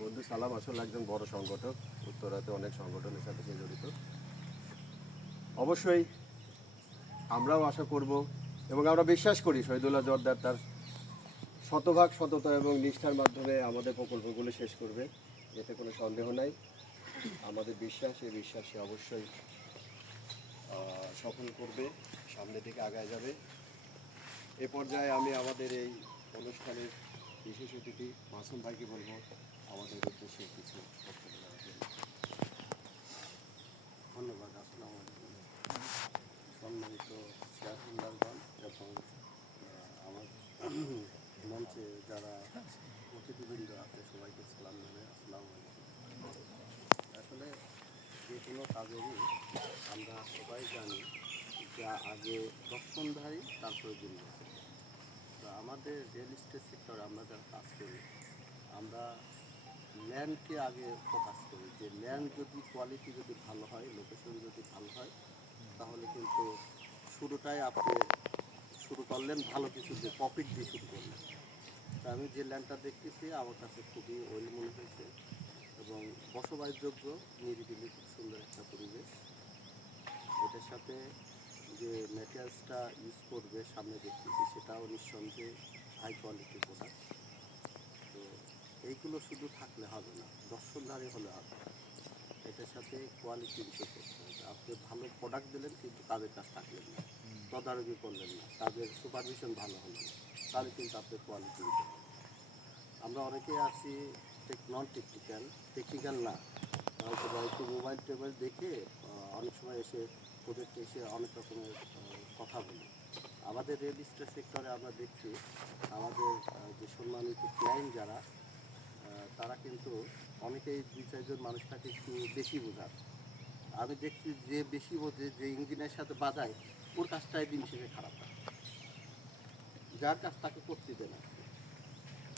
বন্ধু সালাম আসলে একজন বড় সংগঠক, উত্তরাতে অনেক সংগঠনের সাথে সে জড়িত। অবশ্যই আমরাও আশা করব এবং আমরা বিশ্বাস করি শহীদুল্লাহ জোয়ারদার তার শতভাগ সততা এবং নিষ্ঠার মাধ্যমে আমাদের প্রকল্পগুলো শেষ করবে, এতে কোনো সন্দেহ নাই। আমাদের বিশ্বাস, এই বিশ্বাসে অবশ্যই সফল করবে, সামনের দিকে আগায় যাবে। এ পর্যায়ে আমি আমাদের এই অনুষ্ঠানের বিশেষ অতিথি মাসুম ভাইকে বলবো আমাদের উদ্দেশ্যে কিছু বক্তব্য দেওয়ার জন্য। ধন্যবাদ। আসসালামু আলাইকুম। সম্মানিত শেয়ারহোল্ডারগণ এবং আমার মঞ্চে যারা অতিথিবৃন্দ আছে সবাইকে সালাম জানাই। আসসালামু আলাইকুম। আসলে যে কোনো কাজেরই আমরা সবাই জানি যে আগে দর্শনধারী তারপরে বিনিয়োগ। তো আমাদের রিয়েল এস্টেট সেক্টরে আমরা যারা কাজ করি আমরা ল্যান্ডকে আগে ফোকাস করি, যে ল্যান্ড যদি কোয়ালিটি যদি ভালো হয়, লোকেশন যদি ভালো হয়, তাহলে কিন্তু শুরুটাই আপনি শুরু করলেন ভালো কিছু দিয়ে, প্রফিট দিয়ে শুরু করলেন। তা আমি যে ল্যান্ডটা দেখতেছি আমার কাছে খুবই ওয়েল মনে হয়েছে এবং বসবাসযোগ্য, নিরিবিলি, খুব সুন্দর একটা পরিবেশ। এটার সাথে যে ম্যাটেরিয়ালসটা ইউজ করবে সামনে দেখতেছি সেটাও নিঃসন্দেহে হাই কোয়ালিটির প্রোডাক্ট। তো এইগুলো শুধু থাকলে হবে না, দর্শনধারী হলে হবে না, এটার সাথে কোয়ালিটি বিষয় করতে হবে। আপনি ভালো প্রোডাক্ট দিলেন কিন্তু কাজের কাজ থাকলেন না, তদারকি করলেন না, কাজের সুপারভিশন ভালো হলো না, তাহলে কিন্তু আপনার কোয়ালিটি বিষয় হবে। আমরা অনেকেই আছি নন টেকনিক্যাল, টেকনিক্যাল না, হয়তো বা একটু মোবাইল টোবাইল দেখে অনেক সময় এসে প্রজেক্টে এসে অনেক রকমের কথা বলি। আমাদের রিয়েল এস্টেট সেক্টরে আমরা দেখছি আমাদের যে সম্মানিত ক্লায়েন্ট যারা তারা কিন্তু অনেকেই 2-4 জন মানুষ থাকে একটু বেশি বোঝার। আমি দেখছি যে বেশি বোঝে, যে ইঞ্জিনের সাথে বাজায়, ওর কাজটাই দিন শেষে খারাপ হয়, যার কাজ তাকে করতে দেয় না,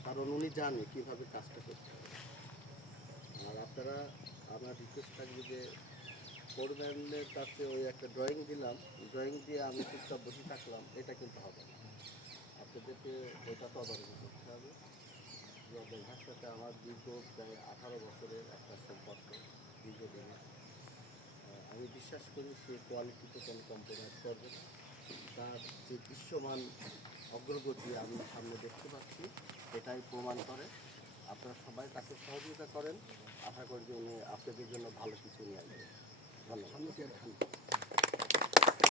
কারণ উনি জানে কীভাবে কাজটা করতে হবে। আর আপনারা, আমার রিকোয়েস্ট থাকবে যে ফোরম্যানের কাছে ওই একটা ড্রয়িং দিলাম, ড্রয়িং দিয়ে আমি চুপচাপ বসে থাকলাম, এটা কিন্তু হবে না। আপনাদেরকে ওইটা তদারকি করতে হবে। জয়দেভার সাথে আমার দীর্ঘ প্রায় 18 বছরের একটা সম্পর্ক, দীর্ঘদিনের। আমি বিশ্বাস করি সে কোয়ালিটিতে কোনো কম্প্রোমাইজ করবে না। তার যে দৃশ্যমান অগ্রগতি আমি সামনে দেখতে পাচ্ছি এটাই প্রমাণ করে। আপনারা সবাই তাকে সহযোগিতা করেন, আশা করি যে উনি আপনাদের জন্য ভালো কিছু নিয়ে আসবেন। ধন্যবাদ।